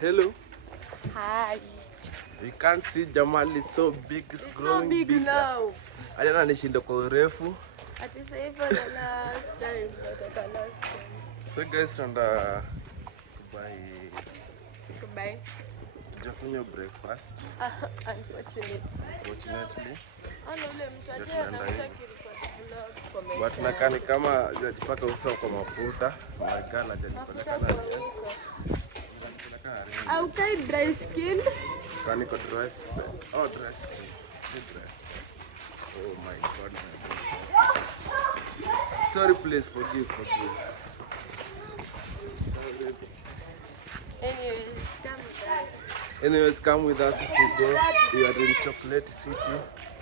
Hello. Hi. You can't see Jamal is so big. It's growing so big bigger. now. Aliana nishinda kwa urefu. Ati sasa hivi the last time, the last time. So guys, tunataka buy Goodbye. tujakunywa breakfast. Unfortunately. But nakani kama hajapaka uso kwa mafuta, magana hajapaka na au kai dry skin. Kani kwa dry skin. Oh, dry skin. Dry. Oh my god. Sorry, please forgive. Sorry. Anyways, come with us as we go. We are in Chocolate City.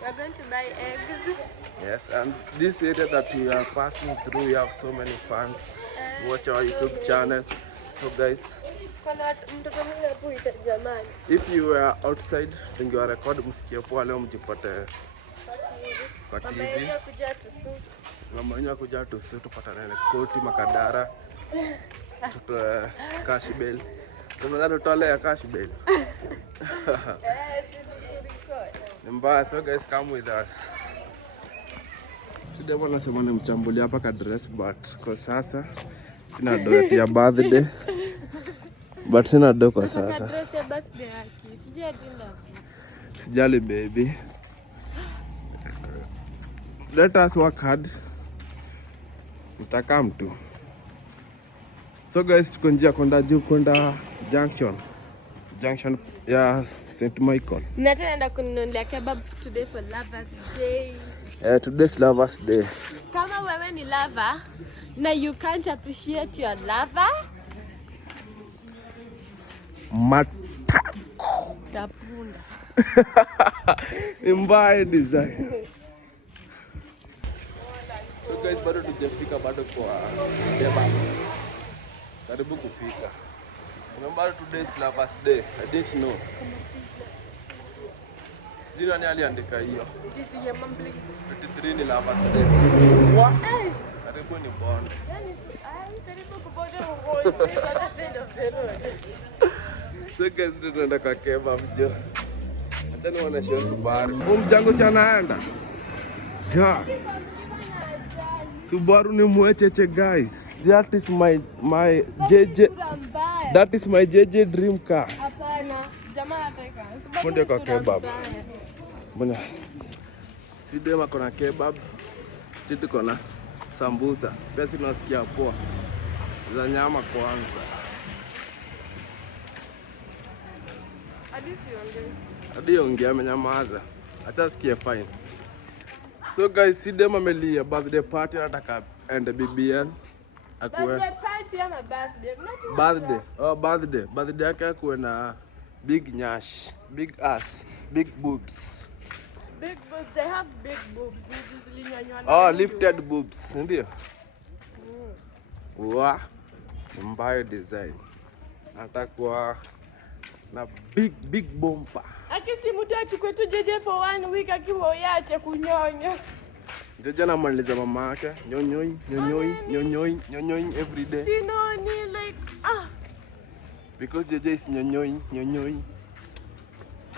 We are going to buy eggs. Yes, and this area that we are passing through, we have so many fans. Watch our YouTube channel. So guys, if you were outside, tungewa record msikie poa leo mjipate kwa TV. Mama yenyewe kuja tusu tupatane na Koti Makadara. Tutoe cash bail. Tunataka tutole ya cash bail. Mbaya, so guys, come with us. Sida bwana sema ni mchambuli hapa ka dress, but kwa sasa sina doa ya birthday. But sina doa kwa sasa. Dress ya birthday yake. Sijadinda. Sijali baby. Let us work hard. Nitakam tu. So guys, tuko njia kwenda juu kwenda junction ya St. Michael. Nataenda kununulia kebab today for Lovers Day. Today's Lovers Day. Kama wewe ni lover na you can't appreciate your lover, matako tapunda. Mbaya design. So guys, bado tujafika bado kwa Deba. Karibu kufika. Remember today's Lovers Day. I didn't know. Sijui nani aliandika hiyo. This is your mumbling. 23 ni Lovers Day. What? Karibu ni bond. Yani karibu kuboda ugonjwa. It's on the side of the road. So guys, tunaenda kwa kebab jo. Acha nione show Subaru. Mjango si anaenda. Yeah. Subaru ni mwecheche guys. That is my JJ. That is my JJ dream car. Hapana, jamaa anataka. Funde kwa kebab. Bwana. Sidema kuna kebab. Sisi tuko na sambusa. Pia sisi tunasikia poa. Za nyama kwanza. Hadi ongea amenyamaza. Acha sikie fine. So guys, Sidema amelia birthday party anataka ende BBL. Birthday party ama birthday? Birthday. Oh, birthday. Birthday yake akuwe na big nyash, big ass, big boobs. Big boobs, they have big boobs. Oh, lifted boobs, ndio? Wow. Mbaya design. Atakuwa na big bumper. Akisi mtu achukue tu JJ for 1 week akiwa yaache kunyonya. Jojo anamaliza mama yake, nyonyoi every day. Sinoni like Because JJ is nyonyoi.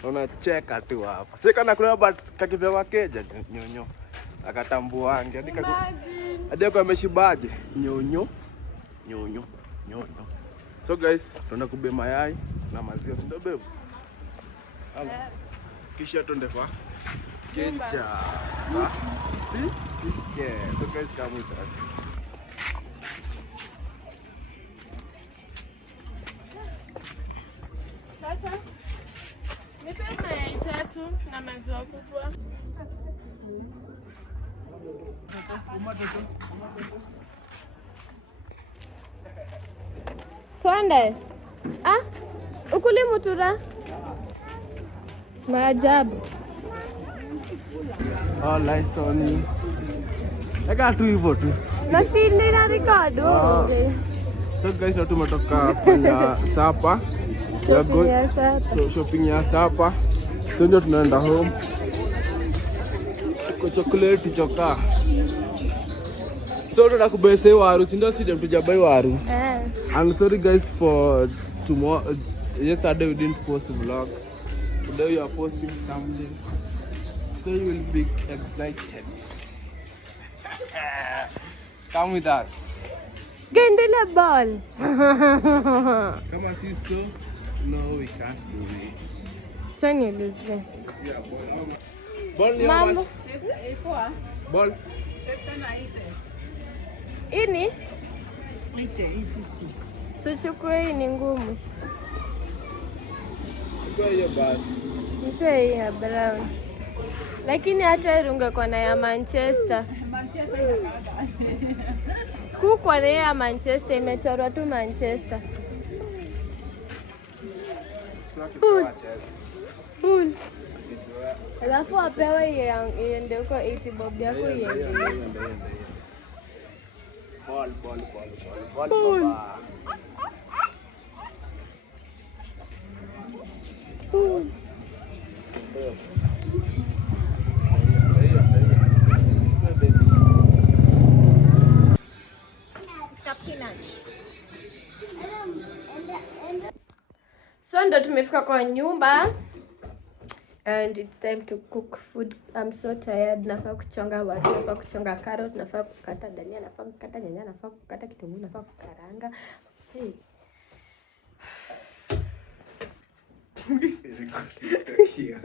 Unacheka tu hapa. Sika na kuna but kakipewa keja nyonyo. Akatambuange hadi kwa ameshibaje nyonyo. So guys, tunaenda kube mayai na maziwa, si ndio babe? Kisha tuende kwa keja. Yeah, so guys, come with us. Sasa nipe mayai 3 na maziwa kubwa. Twende. Ukuli mutura. Maajabu. Oh, nice on you. Eka tu hivyo tu. Na si nina record. So guys, tumetoka kufanya sapa. Shopping ya sapa. So ndio tunaenda home. Tuko chocolate choka. So tunataka kubese waru, si ndio? Si tujabai waru. I'm sorry guys for Yesterday we didn't post the vlog. Today we are posting something. So you will be excited. Come with us. Gendele ball. Come and see so. No, we can't do it. Chani lose. Yeah, ball. Mama. Ball. Ini? Sichukue hii ni ngumu. Chukua hiyo basi. Nipe hii ya brown. Lakini hata irunge kwa na ya Manchester. Kwa na ya Manchester imechorwa tu Manchester. Alafu apewe iende huko 80 bob yako iende. Ball. So ndo tumefika kwa nyumba and it's time to cook food. I'm so tired. Nafaa kuchonga watu, nafaa kuchonga carrot, nafaa kukata dania, nafaa kukata nyanya, nafaa kukata kitunguu, nafaa kukaranga. Hey.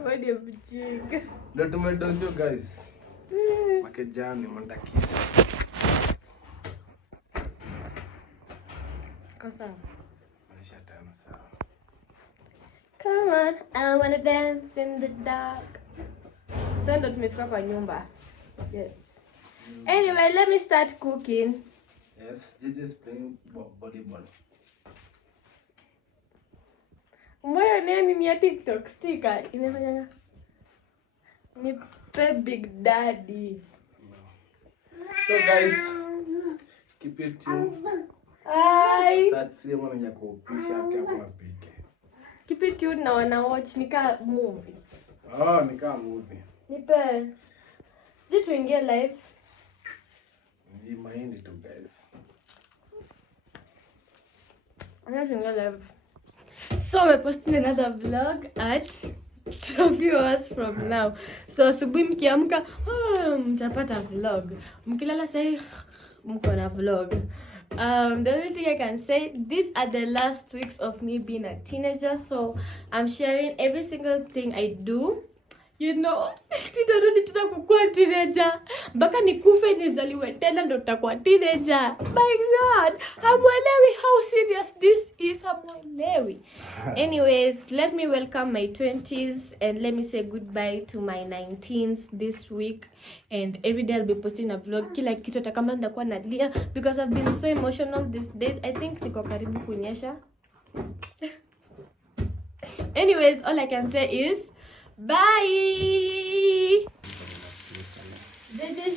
What you bujinga? Ndo tumedonjo guys. Makejani mandakisi. Kosa. Maisha tena sawa. Come on, I wanna dance in the dark. So ndo tumefika kwa nyumba. Yes. Anyway, let me start cooking. Yes, JJ's playing volleyball. Mbona nini ni ya TikTok sticker imefanya ni Big Daddy. So guys, keep it tuned. Hi. Sasa sisi mwana kupisha hapo na pike. Keep it tuned na wana watch nika movie. Oh, ni kama movie. Nipe. Did you ingia live? Ni mahindi tu guys. I'm not ingia live. So we're posting another vlog at 12 hours from now. So asubuhi mkiamka, mtapata vlog. Mkilala sahi mko na vlog. The only thing I can say, these are the last weeks of me being a teenager, so I'm sharing every single thing I do. You know, sitarudi tena kukua teenager. Mpaka nikufe nizaliwe tena ndo nitakuwa teenager. My God, hamwelewi how serious this is. Hamwelewi. Anyways, let me welcome my 20s and let me say goodbye to my 19s this week. And every day I'll be posting a vlog. Kila kitu hata kama nitakuwa nalia because I've been so emotional these days. I think niko karibu kunyesha. Anyways, all I can say is bye. JJ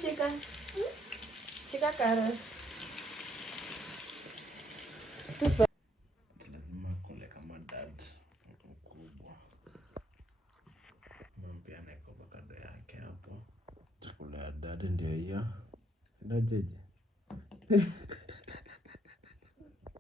shika carrot. Lazima kule kama dad mkubwa. Mmpia neko avocado yake hapo. Chakula ya dad ndio hiyo. Ndio JJ.